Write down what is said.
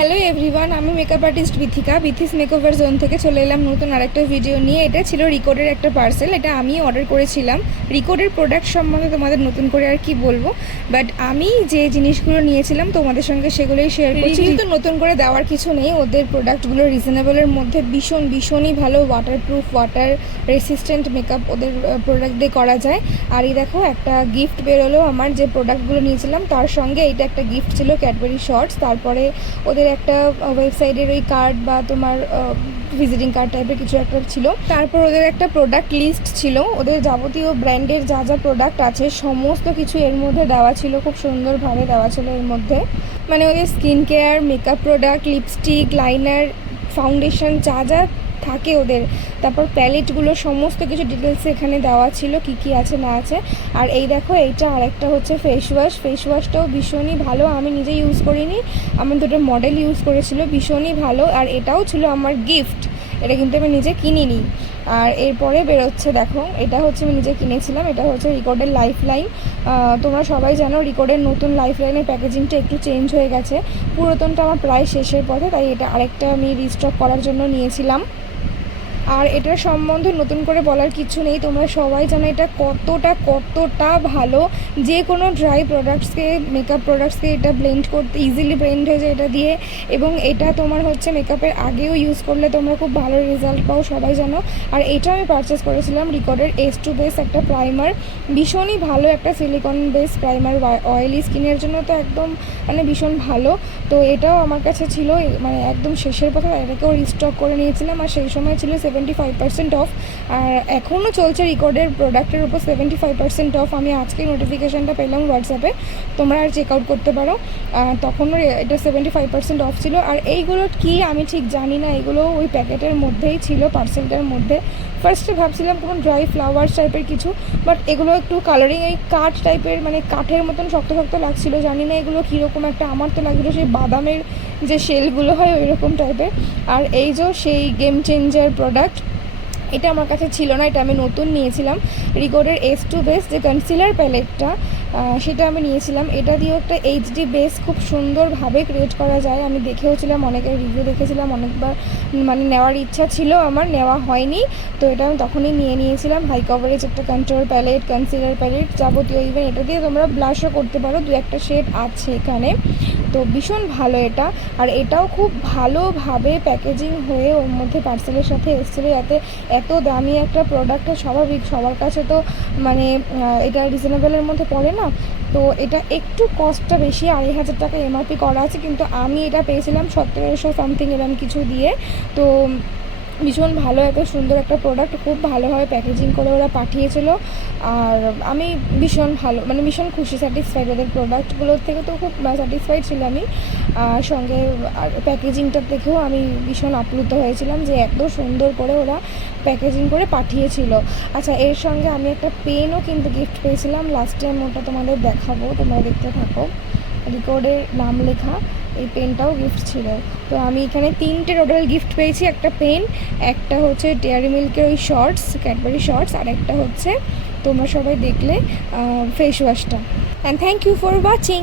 Hello everyone, আমি makeup artist Bithika. Bithi's makeover zone থেকে চলে এলাম নতুন আরেকটা ভিডিও নিয়ে। এটা ছিল রিকোডের একটা পার্সেল, এটা আমি অর্ডার করেছিলাম। রিকোডের প্রোডাক্ট সম্বন্ধে তোমাদের নতুন করে আর কি বলবো, বাট আমি যে জিনিসগুলো নিয়েছিলাম তোমাদের সঙ্গে সেগুলোই শেয়ার করছি। তো নতুন করে দেওয়ার কিছু নেই, ওদের প্রোডাক্টগুলো রিজনেবলের মধ্যে ভীষণই ভালো, ওয়াটারপ্রুফ, ওয়াটার রেসিস্ট্যান্ট মেকআপ ওদের প্রোডাক্ট দিয়ে করা যায়। আর এই দেখো একটা গিফট বেরোলো আমার, যে প্রোডাক্টগুলো নিয়েছিলাম তার সঙ্গে এইটা একটা গিফট ছিল, ক্যাডবেরি শর্টস। তারপরে ওদের একটা ওয়েবসাইটের ওই কার্ড বা তোমার ভিজিটিং কার্ড টাইপের কিছু একটা ছিল। তারপর ওদের একটা প্রোডাক্ট লিস্ট ছিল, ওদের যাবতীয় ব্র্যান্ডের যা যা প্রোডাক্ট আছে সমস্ত কিছু এর মধ্যে দেওয়া ছিল, খুব সুন্দরভাবে দেওয়া ছিল এর মধ্যে। মানে ওদের skin care, makeup product, lipstick, liner, foundation যা যা থাকে ওদের, তারপর প্যালেটগুলো সমস্ত কিছু ডিটেলস এখানে দেওয়া ছিল, কি কি আছে না আছে। আর এই দেখো এইটা আরেকটা হচ্ছে ফেস ওয়াশটাও ভীষণই ভালো, আমি নিজে ইউজ করিনি, আমার দুটো মডেল ইউজ করেছিল, ভীষণই ভালো। আর এটাও ছিল আমার গিফট, এটা কিন্তু আমি নিজে কিনিনি। আর এরপরে বেরোচ্ছে দেখো, এটা হচ্ছে আমি নিজে কিনেছিলাম, এটা হচ্ছে রিকর্ডের লাইফ লাইন। তোমরা সবাই জানো রিকর্ডের নতুন লাইফ লাইনের প্যাকেজিংটা একটু চেঞ্জ হয়ে গেছে, পুরাতনটা আমার প্রায় শেষের পথে, তাই এটা আরেকটা আমি রিস্টক করার জন্য নিয়েছিলাম। আর এটার সম্বন্ধে নতুন করে বলার কিছু নেই, তোমরা সবাই জানো এটা কতটা ভালো। যে কোনো ড্রাই প্রোডাক্টসকে, মেকআপ প্রোডাক্টসকে এটা ব্লেন্ড করতে ইজিলি ব্লেন্ড হয়ে যায় এটা দিয়ে। এবং এটা তোমার হচ্ছে মেকআপের আগেও ইউজ করলে তোমরা খুব ভালো রেজাল্ট পাও, সবাই জানো। আর এটা আমি পারচেস করেছিলাম রিকর্ডের S2 বেস একটা প্রাইমার, ভীষণই ভালো একটা সিলিকন বেস প্রাইমার, অয়েলি স্কিনের জন্য তো একদম মানে ভীষণ ভালো। তো এটাও আমার কাছে ছিল মানে একদম শেষের পথে, এটাকেও রিস্টক করে নিয়েছিলাম। আর সেই সময় ছিল 75% অফ, আর এখনও চলছে রিকর্ডের প্রোডাক্টের উপর 75% অফ। আমি আজকে নোটিফিকেশানটা পেলাম হোয়াটসঅ্যাপে, তোমরা আর চেক আউট করতে পারো। তখনও এটা 75% অফ ছিল। আর এইগুলো কি আমি ঠিক জানি না, এগুলো ওই প্যাকেটের মধ্যেই ছিল, পার্সেলটার মধ্যে। ফার্স্টে ভাবছিলাম কোনো ড্রাই ফ্লাওয়ার্স টাইপের কিছু, বাট এগুলো একটু কালারিং এই কাঠ টাইপের, মানে কাঠের মতন শক্ত লাগছিল, জানি না এগুলো কীরকম একটা, আমার তো লাগছিলো সেই বাদামের যে শেলগুলো হয় ওই রকম টাইপের। আর এই যে সেই গেম চেঞ্জার প্রোডাক্ট, এটা আমার কাছে ছিল না, এটা আমি নতুন নিয়েছিলাম। রিকর্ডের S2 বেস যে কনসিলার প্যালেটটা, সেটা আমি নিয়েছিলাম। এটা দিয়েও একটা HD বেস খুব সুন্দরভাবে ক্রিয়েট করা যায়, আমি দেখেওছিলাম, অনেকের রিভিউ দেখেছিলাম, অনেকবার মানে নেওয়ার ইচ্ছা ছিল, আমার নেওয়া হয়নি। তো এটা আমি তখনই নিয়েছিলাম। হাই কভারেজ একটা কন্ট্রোল প্যালেট, কনসিলার প্যালেট যাবতীয়, ইভেন এটা দিয়ে তোমরা ব্লাশও করতে পারো, দু একটা শেড আছে এখানে। তো ভীষণ ভালো এটা। আর এটাও খুব ভালোভাবে প্যাকেজিং হয়ে ওর মধ্যে পার্সেলের সাথে এসেছিলো, যাতে এত দামি একটা প্রোডাক্ট স্বাভাবিক সবার কাছে তো মানে এটা রিজনেবলের মধ্যে পড়ে না। তো এটা একটু কস্টটা বেশি, 2500 টাকা MRP করা আছে, কিন্তু আমি এটা পেয়েছিলাম 1700 সামথিং এরকম কিছু দিয়ে। তো ভীষণ ভালো, এত সুন্দর একটা প্রোডাক্ট, খুব ভালোভাবে প্যাকেজিং করে ওরা পাঠিয়েছিল। আর আমি ভীষণ ভালো, মানে ভীষণ খুশি, স্যাটিসফাইড ওদের প্রোডাক্টগুলোর থেকে, তো খুব স্যাটিসফাইড ছিল আমি। আর সঙ্গে আর প্যাকেজিংটা দেখেও আমি ভীষণ আপ্লুত হয়েছিলাম যে এত সুন্দর করে ওরা প্যাকেজিং করে পাঠিয়েছিল। আচ্ছা, এর সঙ্গে আমি একটা পেনও কিন্তু গিফট পেয়েছিলাম, লাস্ট টাইম ওটা তোমাদের দেখাবো, তোমরা দেখতে থাকো। রিকর্ডের নাম লেখা এই পেনটাও গিফট ছিল। তো আমি এখানে 3টে টোটাল গিফট পেয়েছি, একটা পেন, একটা হচ্ছে ডেয়ারি মিল্কের ওই শর্টস, ক্যাডবেরি শর্টস, আর একটা হচ্ছে তোমরা সবাই দেখলে ফেস ওয়াশটা। And thank you for watching.